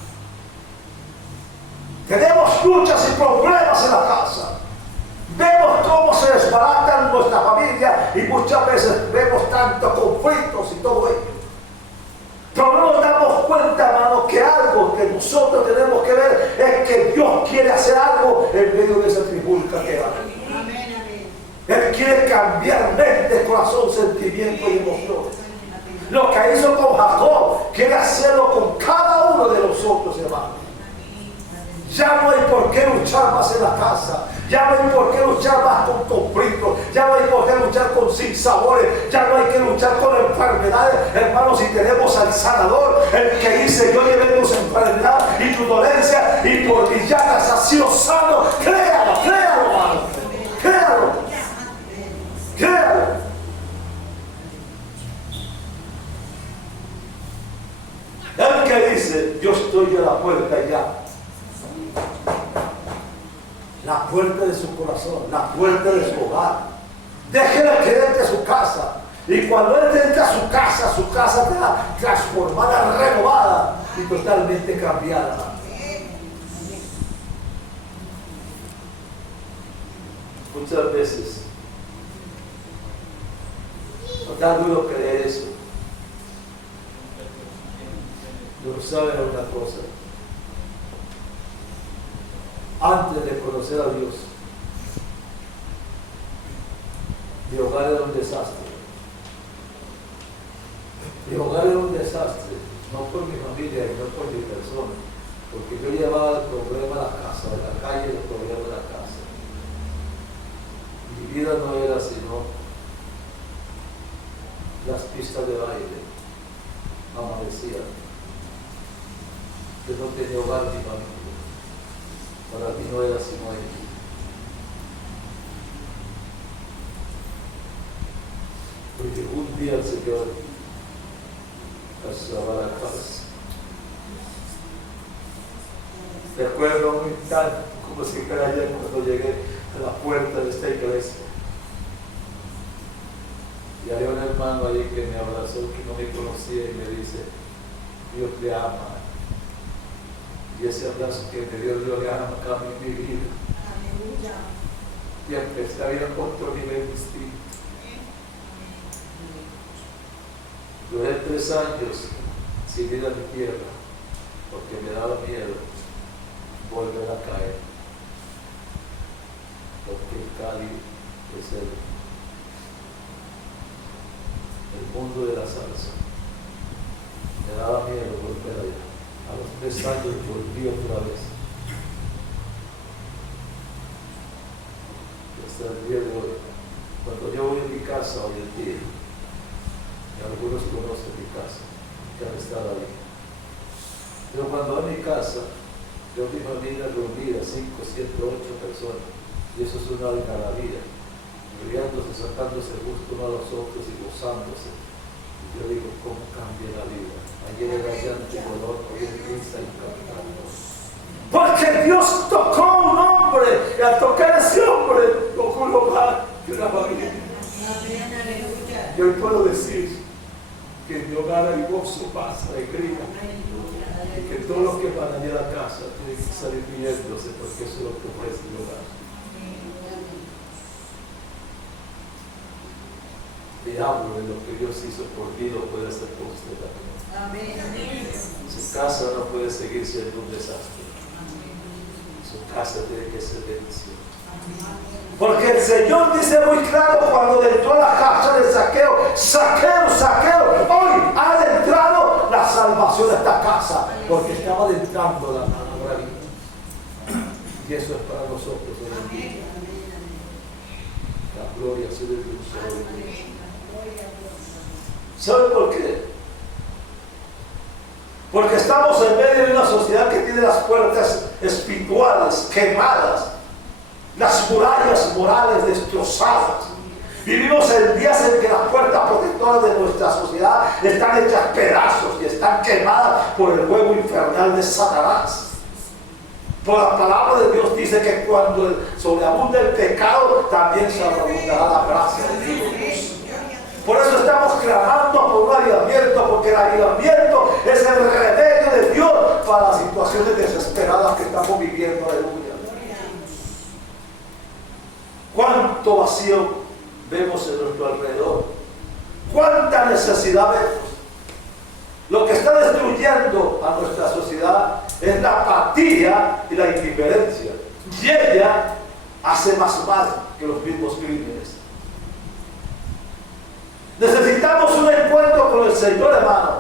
Tenemos luchas y problemas en la casa. Vemos cómo se desbaratan nuestra familia y muchas veces vemos tantos conflictos y todo ello. Pero no nos damos cuenta, hermano, que algo que nosotros tenemos que ver es que Dios quiere hacer algo en medio de esa trifulca que hay. Él quiere cambiar mente, corazón, sentimiento y emociones. Lo que hizo con Jacob, quiere hacerlo con cada uno de nosotros, hermanos. Ya no hay por qué luchar más en la casa. Ya no hay por qué luchar más con conflictos. Ya no hay por qué luchar con sinsabores. Ya no hay que luchar con enfermedades. Hermanos, si tenemos al sanador, el que dice: yo llevé tus enfermedades y tu dolencia, y por mis llagas has sido sano. Créalo, créalo, hermano. Créalo. Créalo. El que dice: yo estoy a la puerta ya. La puerta de su corazón, la puerta de su hogar. Déjele que entre a su casa. Y cuando él entra a su casa será transformada, renovada y totalmente cambiada. Muchas veces nos da duro creer eso. Pero saben una cosa: antes de conocer a Dios, mi hogar era un desastre. Mi hogar era un desastre, no por mi familia y no por mi persona, porque yo llevaba el problema a la casa, de la calle, el problema de la casa. Mi vida no era sino las pistas de baile, amanecían. Yo no tenía hogar ni familia. Para mí no era sino él. Porque un día el Señor pasaba la casa. Recuerdo un instante, como si fuera ayer, cuando llegué a la puerta de esta iglesia. Y había un hermano ahí que me abrazó, que no me conocía, y me dice: Dios te ama. Y ese abrazo que me dio Dios le ama cambió mi vida. Aleluya. Y empecé a ir a otro nivel distinto. Duré 3 años sin ir a mi tierra, porque me daba miedo volver a caer. Porque el Cali es el mundo de la salsa. Me daba miedo volver allá. A los 3 años volví otra vez. Y hasta el día de hoy, cuando yo voy a mi casa hoy en día, y algunos conocen mi casa, que han estado ahí. Pero cuando voy a mi casa, yo vi familia reunida, 5, 7, 8 personas, y eso es una algarabía, riéndose, sacándose gusto uno a los otros y gozándose. Y yo digo: ¿cómo cambia la vida? Ayer era llanto y dolor, hoy es risa y cantar. Porque Dios tocó a un hombre, y al tocar a ese hombre, tocó un hogar y una familia. Y hoy puedo decir que en mi hogar hay gozo, paz, alegría. Y que todos los que van allá a la casa tienen que salir riéndose, porque eso es lo que ofrece el hogar. Y hablo de lo que Dios hizo por mí, lo puede hacer por usted también. Amén. Su casa no puede seguir siendo un desastre. Su casa tiene que ser bendición. Porque el Señor dice muy claro cuando entró a la casa de Zaqueo: Zaqueo, Zaqueo, hoy ha entrado la salvación a esta casa, porque estaba adentrando la palabra de Dios. Y eso es para nosotros hoy en día. La gloria sea de Dios. ¿Sabe por qué? Porque estamos Estamos en medio de una sociedad que tiene las puertas espirituales quemadas, las murallas morales destrozadas. Vivimos en días en que las puertas protectoras de nuestra sociedad están hechas pedazos y están quemadas por el fuego infernal de Satanás. Por la palabra de Dios dice que cuando sobreabunda el pecado, también sobreabundará la gracia de Dios. Por eso estamos clamando por un avivamiento, porque el avivamiento es el remedio de Dios para las situaciones desesperadas que estamos viviendo. Aleluya. ¿Cuánto vacío vemos en nuestro alrededor? ¿Cuánta necesidad vemos? Lo que está destruyendo a nuestra sociedad es la apatía y la indiferencia. Y ella hace más mal que los mismos crímenes. Necesitamos un encuentro con el Señor, hermano,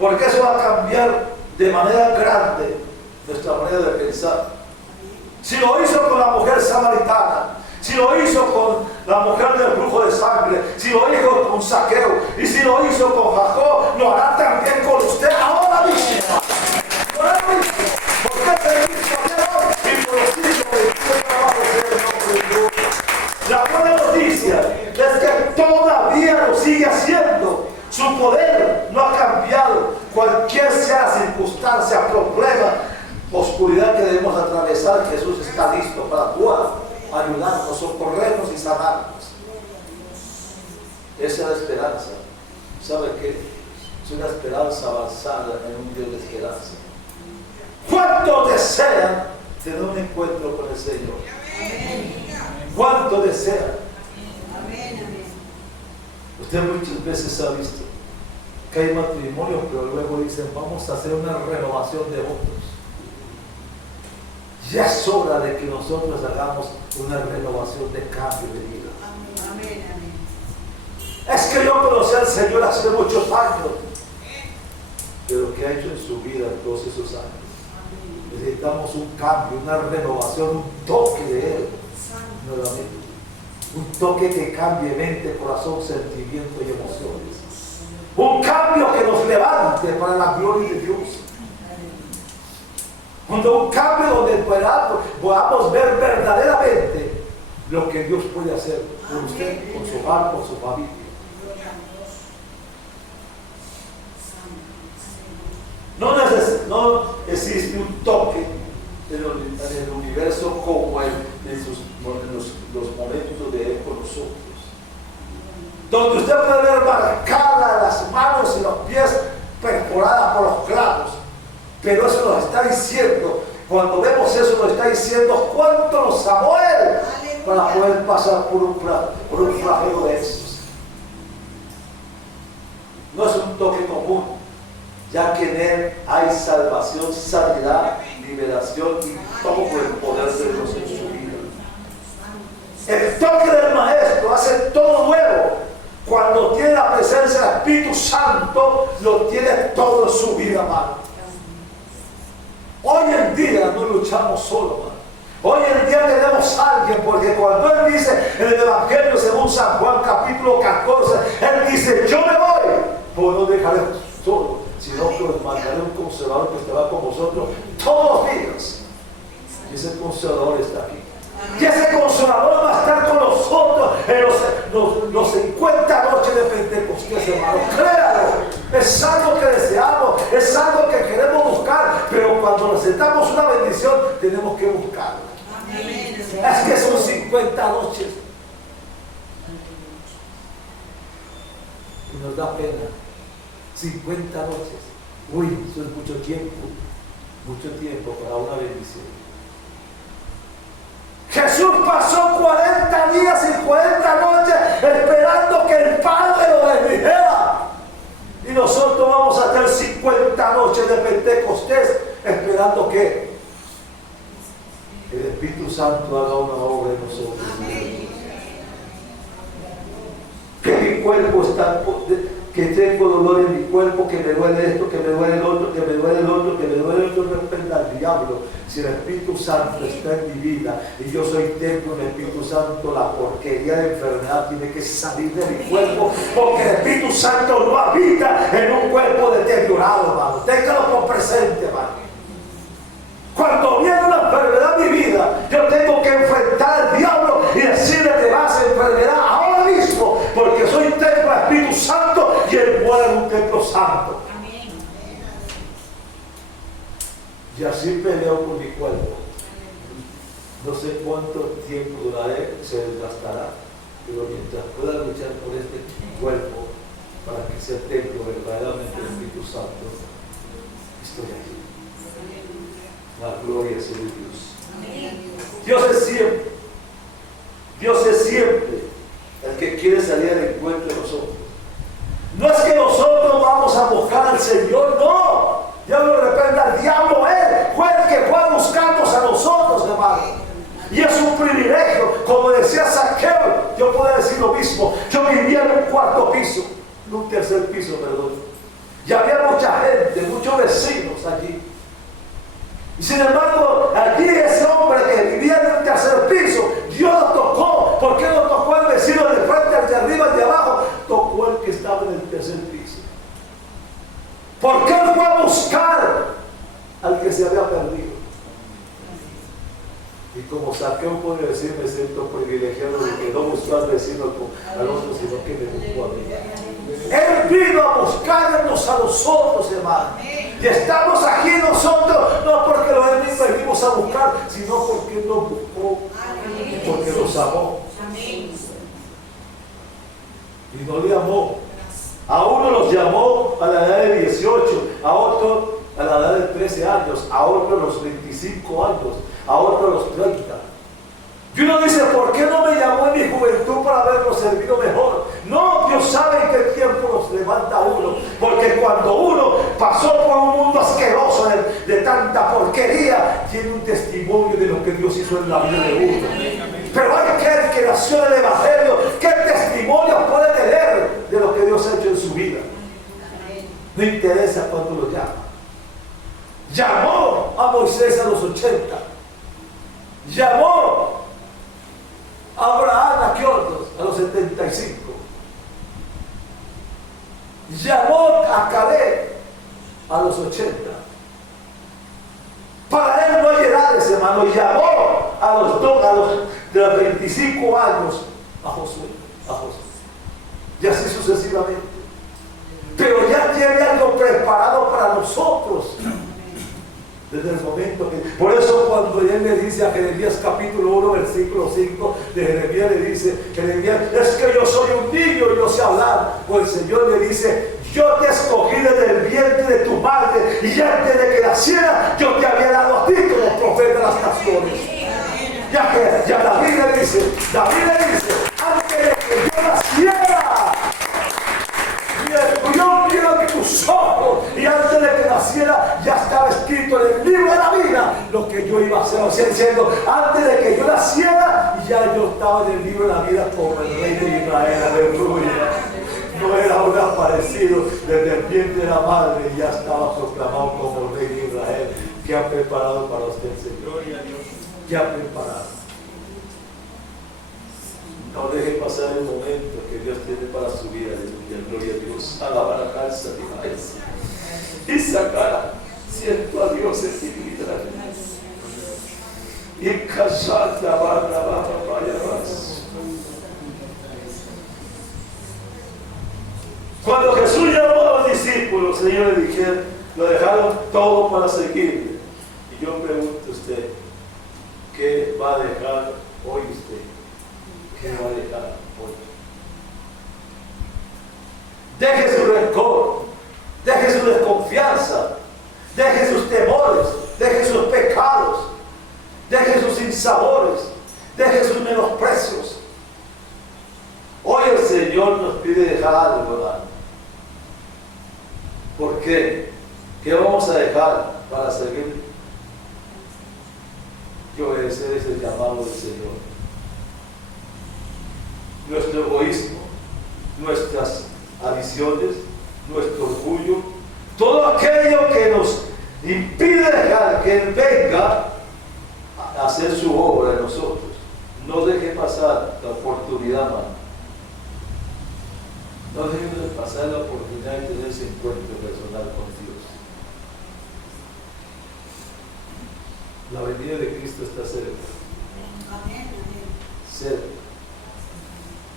porque eso va a cambiar de manera grande nuestra manera de pensar. Si lo hizo con la mujer samaritana, si lo hizo con la mujer del flujo de sangre, si lo hizo con Zaqueo y si lo hizo con Jacob, lo hará también con usted ahora mismo. Ahora mismo, porque se hizo y por los hijos de trabajo del nombre de Dios. La buena noticia es que todavía lo sigue haciendo. Su poder no ha cambiado. Cualquier sea la circunstancia, problema, oscuridad que debemos atravesar, Jesús está listo para actuar, ayudarnos, socorrernos y sanarnos. Esa es la esperanza. ¿Sabe qué? Es una esperanza avanzada en un Dios de esperanza. ¿Cuántos desean tener un encuentro con el Señor? ¿Cuánto desea? Usted muchas veces ha visto que hay matrimonios, pero luego dicen, vamos a hacer una renovación de votos. Ya es hora de que nosotros hagamos una renovación de cambio de vida. Es que yo conocí al Señor hace muchos años, pero ¿qué ha hecho en su vida en todos esos años? Necesitamos un cambio, una renovación, un toque de Él. Nuevamente, un toque que cambie mente, corazón, sentimiento y emociones. Un cambio que nos levante para la gloria de Dios. Cuando un cambio donde podamos ver verdaderamente lo que Dios puede hacer con usted, con su hogar, con su familia. No existe un toque en el universo como en los momentos de Él con nosotros. Donde usted puede ver marcadas las manos y los pies perforadas por los clavos. Pero eso nos está diciendo, cuando vemos eso nos está diciendo cuánto nos amó Él para poder pasar por un flagelo de esos. No es un toque común, ya que en Él hay salvación, sanidad, liberación y todo el poder de Dios en su vida. El toque del Maestro hace todo nuevo. Cuando tiene la presencia del Espíritu Santo, lo tiene todo en su vida, hermano. Hoy en día no luchamos solo, hermano. Hoy en día tenemos a alguien, porque cuando Él dice en el Evangelio según San Juan capítulo 14, Él dice, yo me voy, pues no dejaré solo, sino que os mandaré un consolador que estará con vosotros todos los días. Y ese consolador está aquí. Y ese consolador va a estar con nosotros en los 50 noches de Pentecostés, hermano. Créalo, es algo que deseamos, es algo que queremos buscar, pero cuando necesitamos una bendición tenemos que buscarlo. Es que son 50 noches y nos da pena. 50 noches, uy, eso es mucho tiempo para una bendición. Jesús pasó 40 días y 40 noches esperando que el Padre lo bendijera. Y nosotros vamos a estar 50 noches de Pentecostés esperando que el Espíritu Santo haga una obra en nosotros. Que mi cuerpo está, que tengo dolor en mi cuerpo, que me duele esto, que me duele el otro, que me duele el otro, que me duele el otro, reprenda al diablo. Si el Espíritu Santo está en mi vida y yo soy templo del Espíritu Santo, la porquería de enfermedad tiene que salir de mi cuerpo, porque el Espíritu Santo no habita en un cuerpo deteriorado, hermano. Téngalo por presente, hermano. Cuando viene una enfermedad en mi vida, yo tengo que enfrentar al diablo y decirle: te vas, enfermedad, ahora mismo, porque soy templo del Espíritu Santo y él mora en un templo santo. Amén. Y así peleo con mi cuerpo. No sé cuánto tiempo duraré, se desgastará, pero mientras pueda luchar por este cuerpo para que sea templo verdaderamente del Espíritu Santo, estoy aquí. La gloria sea de Dios. Dios es siempre. Dios es siempre el que quiere salir al encuentro de nosotros. No es que nosotros vamos a buscar al Señor, no. Dios lo reprenda al diablo. Él fue el que fue a buscarnos a nosotros, hermano. Y es un privilegio. Como decía Saqueo, yo puedo decir lo mismo. Yo vivía en un cuarto piso, en un tercer piso, perdón. Y había mucha gente, muchos vecinos allí. Y sin embargo, allí ese hombre que vivía en un tercer piso, Dios lo tocó. ¿Por qué no tocó el vecino de frente, al de arriba, al de abajo? Tocó el que estaba en el tercer piso. Porque él fue a buscar al que se había perdido. Y como Saqueo puede decir, me siento privilegiado de que no buscó al vecino al otro, sino que me buscó a mí. Él vino a buscarnos a nosotros, hermano. Y estamos aquí nosotros, no porque lo venimos a buscar, sino porque nos buscó, porque nos amó. Y no le amó. A uno los llamó a la edad de 18, a otro a la edad de 13 años, a otro a los 25 años, a otro a los 30. Y uno dice: ¿por qué no me llamó en mi juventud para haberlo servido mejor? No, Dios sabe en qué tiempo nos levanta uno. Porque cuando uno pasó por un mundo asqueroso de tanta porquería, tiene un testimonio de lo que Dios hizo en la vida de uno. Pero hay aquel que nació en el Evangelio, ¿qué testimonio puede tener de lo que Dios ha hecho en su vida? No interesa cuándo lo llama. Llamó a Moisés a los 80. Llamó a Abraham a a los 75. Llamó a Caleb a los 80. Para él no hay edades, hermano. Llamó a los de los 25 años a Josué. Y así sucesivamente. Pero ya tiene algo preparado para nosotros. Desde el momento que... Por eso cuando él le dice a Jeremías capítulo 1, versículo 5 de Jeremías, le dice: Jeremías, es que yo soy un niño y no sé hablar. Pues el Señor le dice: yo te escogí desde el vientre de tu madre, y antes de que naciera yo te había dado a ti como profeta de las naciones. Ya David le dice, antes de que yo naciera, yo miro en tus ojos, y antes de que naciera ya estaba escrito en el libro de la vida lo que yo iba a hacer. O sea, diciendo, antes de que yo naciera, ya yo estaba en el libro de la vida como el rey de Israel. Aleluya. No era un aparecido desde el vientre de la madre, y ya estaba proclamado como el rey de Israel. ¿Qué ha preparado para usted, Señor? ¿Qué ha preparado? No deje pasar el momento que Dios tiene para su vida. Gloria a Dios. Alabar a casa y sacar siento a Dios en mi vida. Y casar la barra, vaya más. Cuando Jesús llamó a los discípulos, ellos le dijeron, lo dejaron todo para seguirle. Y yo pregunto a usted, ¿qué va a dejar hoy usted? ¿Qué va a dejar hoy? Deje su rencor, deje su desconfianza, deje sus temores, deje sus pecados, deje sus sinsabores, deje sus menosprecios. Hoy el Señor nos pide dejar algo, hermano. ¿Por qué? ¿Qué vamos a dejar para seguir? Que obedecer es el llamado del Señor. Nuestro egoísmo, nuestras adiciones, nuestro orgullo, todo aquello que nos impide dejar que Él venga a hacer su obra en nosotros. No deje pasar la oportunidad, hermano. No deje pasar la oportunidad de tener ese encuentro personal con Dios. La venida de Cristo está cerca. Amén. Cerca.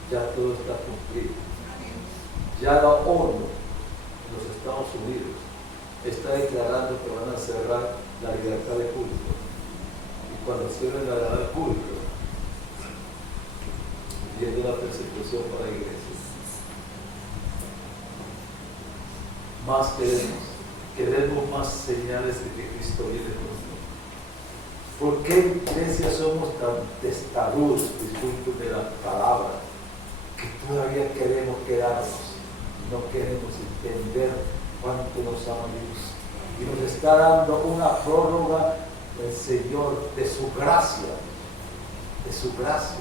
Ya todo está cumplido. Ya la ONU en los Estados Unidos está declarando que van a cerrar la libertad de culto. Y cuando cierren la libertad de culto, viene la persecución para la iglesia. Más queremos más señales de que Cristo viene con nosotros. ¿Por qué iglesia somos tan testarudos, disculpen de la palabra, que todavía queremos quedarnos? No queremos entender cuánto nos ama Dios. Y nos está dando una prórroga del Señor, de su gracia. De su gracia.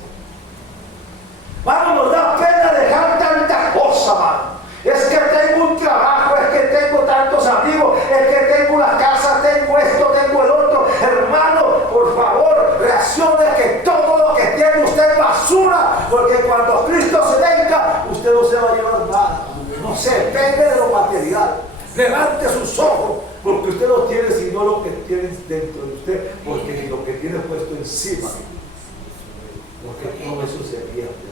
Mano, nos da pena dejar tanta cosa, mano. Es que tengo un trabajo, es que tengo tantos amigos, es que tengo una casa, tengo esto, tengo el otro. Hermano, por favor, reaccione que todo lo que tiene usted es basura, porque cuando Cristo se venga, usted no se va a llevar nada. No se pegue de lo material. Levante sus ojos, porque usted no tiene sino lo que tiene dentro de usted, porque lo que tiene puesto encima, porque todo eso se pierde.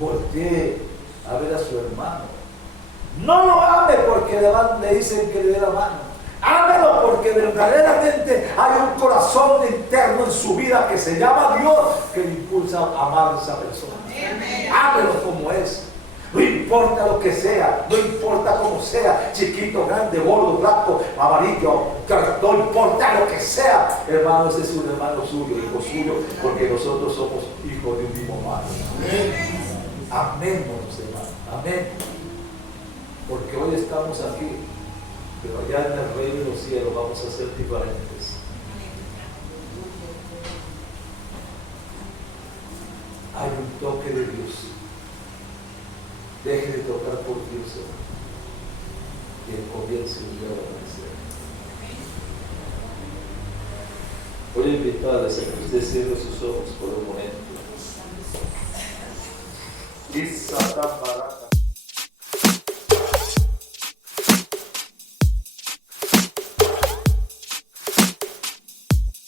Voltee a ver a su hermano. No lo ame porque le dicen que le dé la mano. Ámelo porque verdaderamente hay un corazón interno en su vida que se llama Dios, que le impulsa a amar a esa persona. Ámelo como es. No importa lo que sea, no importa cómo sea, chiquito, grande, gordo, blanco, amarillo, no importa lo que sea, hermano, ese es un hermano suyo, hijo suyo, porque nosotros somos hijos de un mismo padre. Amémonos, hermano, amén. Porque hoy estamos aquí, pero allá en el reino de los cielos vamos a ser diferentes. Hay un toque de Dios. Deje de tocar por Dios, hermano, y el comienzo de obedecer. Voy a invitarles a que usted cierre sus ojos por un momento.